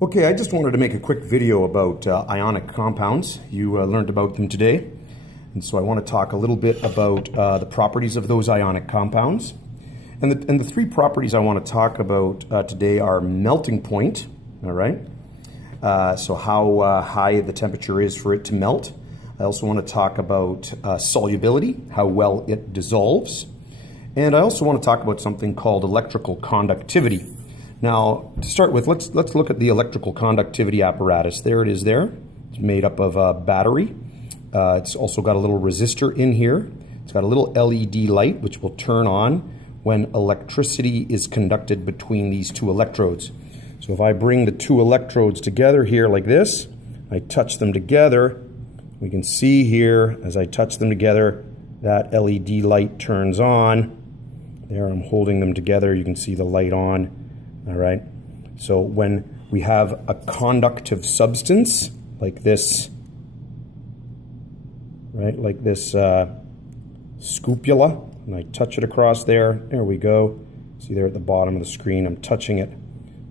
Okay, I just wanted to make a quick video about ionic compounds. You learned about them today, and so I want to talk a little bit about the properties of those ionic compounds. And the three properties I want to talk about today are melting point, all right? So how high the temperature is for it to melt. I also want to talk about solubility, how well it dissolves. And I also want to talk about something called electrical conductivity. Now, to start with, let's look at the electrical conductivity apparatus. There it is there. It's made up of a battery. It's also got a little resistor in here. It's got a little LED light which will turn on when electricity is conducted between these two electrodes. So if I bring the two electrodes together here like this, I touch them together, we can see here as I touch them together that LED light turns on. There I'm holding them together, you can see the light on. All right, so when we have a conductive substance like this, right, like this scupula, and I touch it across there, there we go. See there at the bottom of the screen, I'm touching it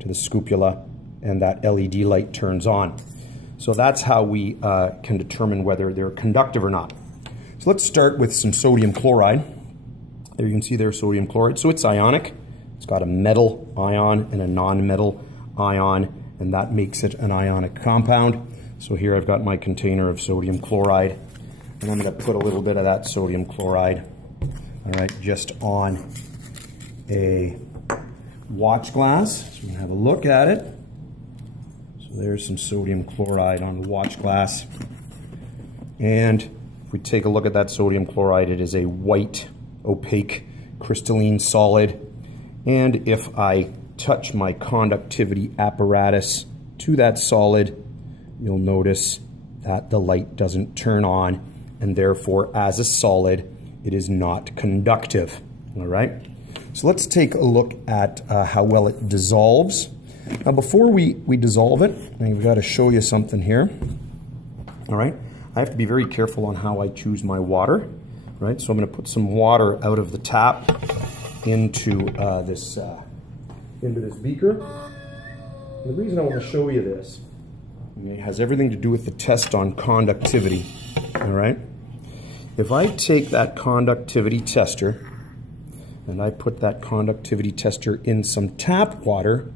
to the scupula, and that LED light turns on. So that's how we can determine whether they're conductive or not. So let's start with some sodium chloride. There you can see there's sodium chloride. So it's ionic. It's got a metal ion and a non-metal ion, and that makes it an ionic compound. So here I've got my container of sodium chloride, and I'm going to put a little bit of that sodium chloride, all right, just on a watch glass. So we can have a look at it. So there's some sodium chloride on the watch glass. And if we take a look at that sodium chloride, it is a white, opaque, crystalline solid. And if I touch my conductivity apparatus to that solid, you'll notice that the light doesn't turn on, and therefore, as a solid, it is not conductive. All right? So let's take a look at how well it dissolves. Now, before we dissolve it, I've got to show you something here. All right? I have to be very careful on how I choose my water. Right? So I'm going to put some water out of the tap into this beaker. And the reason I want to show you this, it has everything to do with the test on conductivity. All right. If I take that conductivity tester and I put that conductivity tester in some tap water,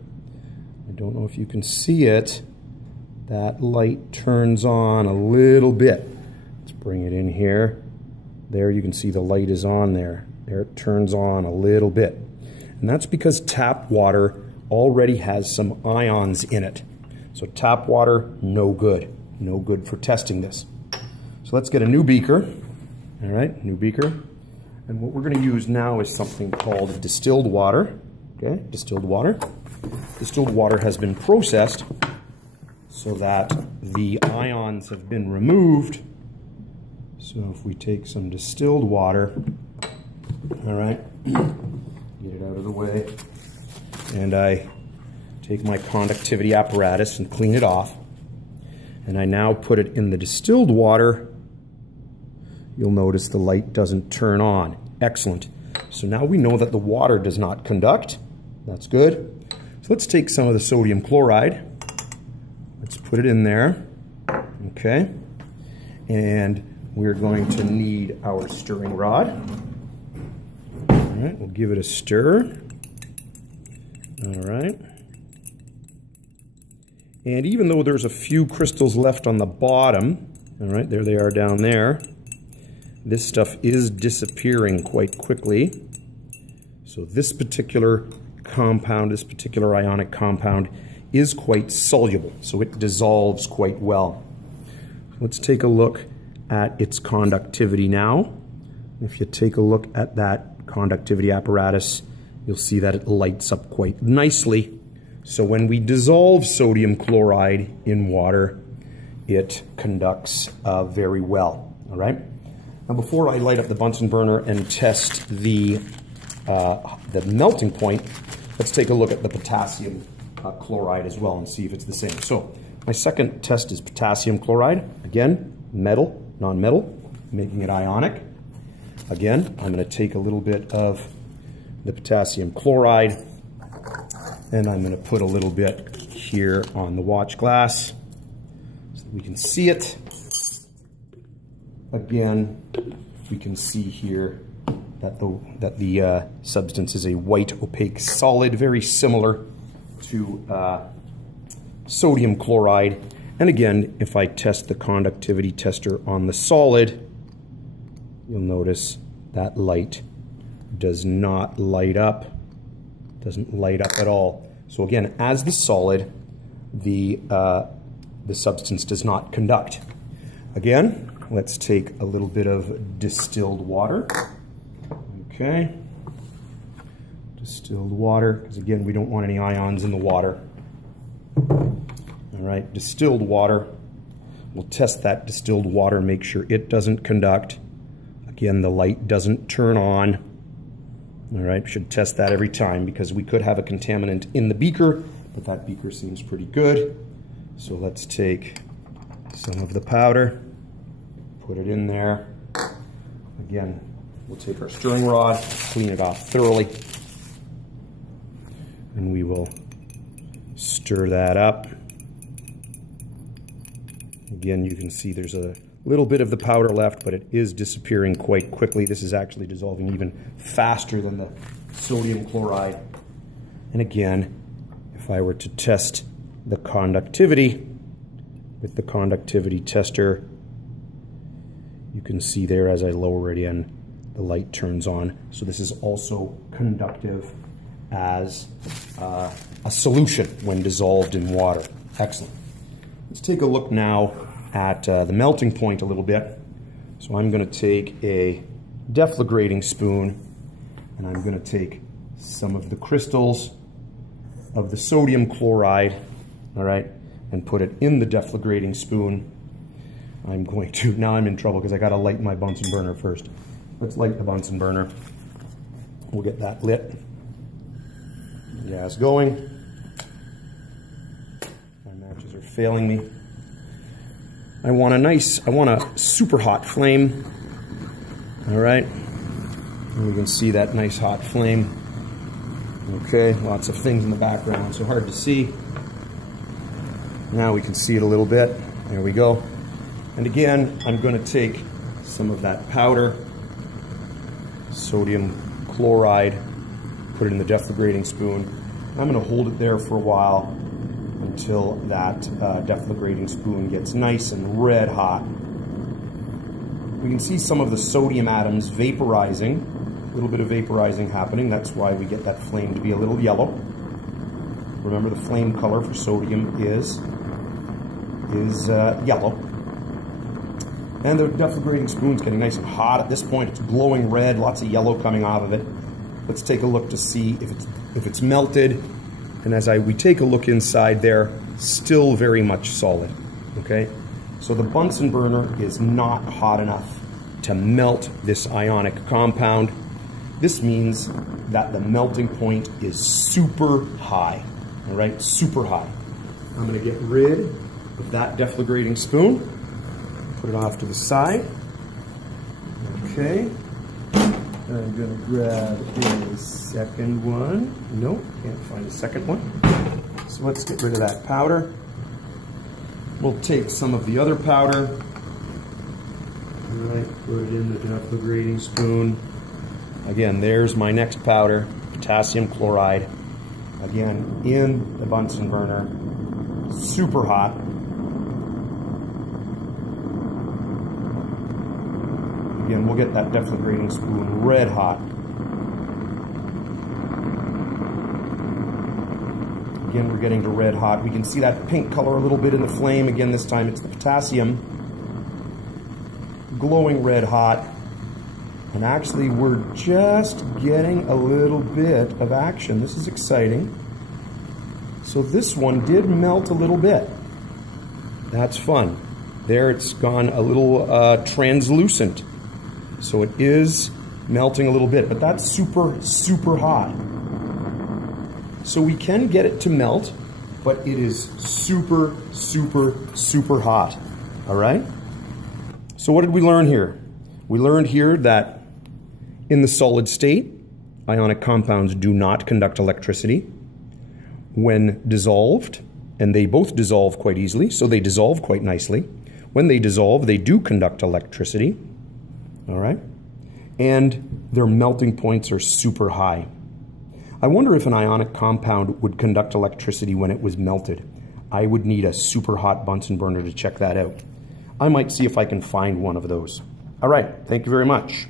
I don't know if you can see it, that light turns on a little bit. Let's bring it in here. There you can see the light is on there. There it turns on a little bit. And that's because tap water already has some ions in it. So tap water, no good. No good for testing this. So let's get a new beaker. All right, new beaker. And what we're going to use now is something called distilled water. Okay, distilled water. Distilled water has been processed so that the ions have been removed. So if we take some distilled water, all right, get it out of the way, and I take my conductivity apparatus and clean it off, and I now put it in the distilled water, you'll notice the light doesn't turn on. Excellent. So now we know that the water does not conduct. That's good. So let's take some of the sodium chloride. Let's put it in there. Okay. And we're going to need our stirring rod. All right, we'll give it a stir. All right. And even though there's a few crystals left on the bottom, all right, there they are down there, this stuff is disappearing quite quickly. So this particular compound, this particular ionic compound, is quite soluble, so it dissolves quite well. Let's take a look at its conductivity now. If you take a look at that conductivity apparatus, you'll see that it lights up quite nicely. So when we dissolve sodium chloride in water, it conducts very well. All right. Now, before I light up the Bunsen burner and test the melting point, let's take a look at the potassium chloride as well and see if it's the same. So my second test is potassium chloride. Again, metal, non-metal, making it ionic. Again, I'm going to take a little bit of the potassium chloride And I'm going to put a little bit here on the watch glass so that we can see it. Again, we can see here that the substance is a white opaque solid, very similar to sodium chloride. And again, if I test the conductivity tester on the solid, you'll notice that light does not light up, doesn't light up at all. So again, as the solid, the substance does not conduct. Again, let's take a little bit of distilled water. Okay, distilled water, because again, we don't want any ions in the water. All right, distilled water. We'll test that distilled water, make sure it doesn't conduct. Again, the light doesn't turn on. All right, should test that every time because we could have a contaminant in the beaker, but that beaker seems pretty good. So let's take some of the powder, put it in there. Again, we'll take our stirring rod, clean it off thoroughly, and we will stir that up. Again, you can see there's a little bit of the powder left, but it is disappearing quite quickly. This is actually dissolving even faster than the sodium chloride. And again, if I were to test the conductivity with the conductivity tester, you can see there as I lower it in, the light turns on. So this is also conductive as a solution when dissolved in water. Excellent. Let's take a look now at the melting point a little bit. So I'm going to take a deflagrating spoon and I'm going to take some of the crystals of the sodium chloride, all right, and put it in the deflagrating spoon. I'm going to, now I'm in trouble because I got to light my Bunsen burner first. Let's light the Bunsen burner. We'll get that lit. Gas going. My matches are failing me. I want a super hot flame. All right. And we can see that nice hot flame. Okay, lots of things in the background, so hard to see. Now we can see it a little bit. There we go. And again, I'm going to take some of that powder, sodium chloride, put it in the deflagrating spoon. I'm going to hold it there for a while until that deflagrating spoon gets nice and red hot. We can see some of the sodium atoms vaporizing, a little bit of vaporizing happening. That's why we get that flame to be a little yellow. Remember, the flame color for sodium is yellow. And the deflagrating spoon's getting nice and hot at this point. It's glowing red, lots of yellow coming out of it. Let's take a look to see if it's melted. And as we take a look inside there, still very much solid, okay? So the Bunsen burner is not hot enough to melt this ionic compound. This means that the melting point is super high, all right? Super high. I'm gonna get rid of that deflagrating spoon, put it off to the side, okay? I'm going to grab a second one. Nope, can't find a second one. So let's get rid of that powder. We'll take some of the other powder. All right, put it in the deflagrating spoon. Again, there's my next powder, potassium chloride. Again, in the Bunsen burner, super hot. Again, we'll get that deflagrating spoon red hot. Again, we're getting to red hot. We can see that pink color a little bit in the flame. Again, this time it's the potassium. Glowing red hot. And actually, we're just getting a little bit of action. This is exciting. So this one did melt a little bit. That's fun. There, it's gone a little translucent. So it is melting a little bit, but that's super, super hot. So we can get it to melt, but it is super, super, super hot. All right? So what did we learn here? We learned here that in the solid state, ionic compounds do not conduct electricity. when dissolved, and they both dissolve quite easily, so they dissolve quite nicely. When they dissolve, they do conduct electricity, all right? And their melting points are super high. I wonder if an ionic compound would conduct electricity when it was melted. I would need a super hot Bunsen burner to check that out. I might see if I can find one of those. All right, thank you very much.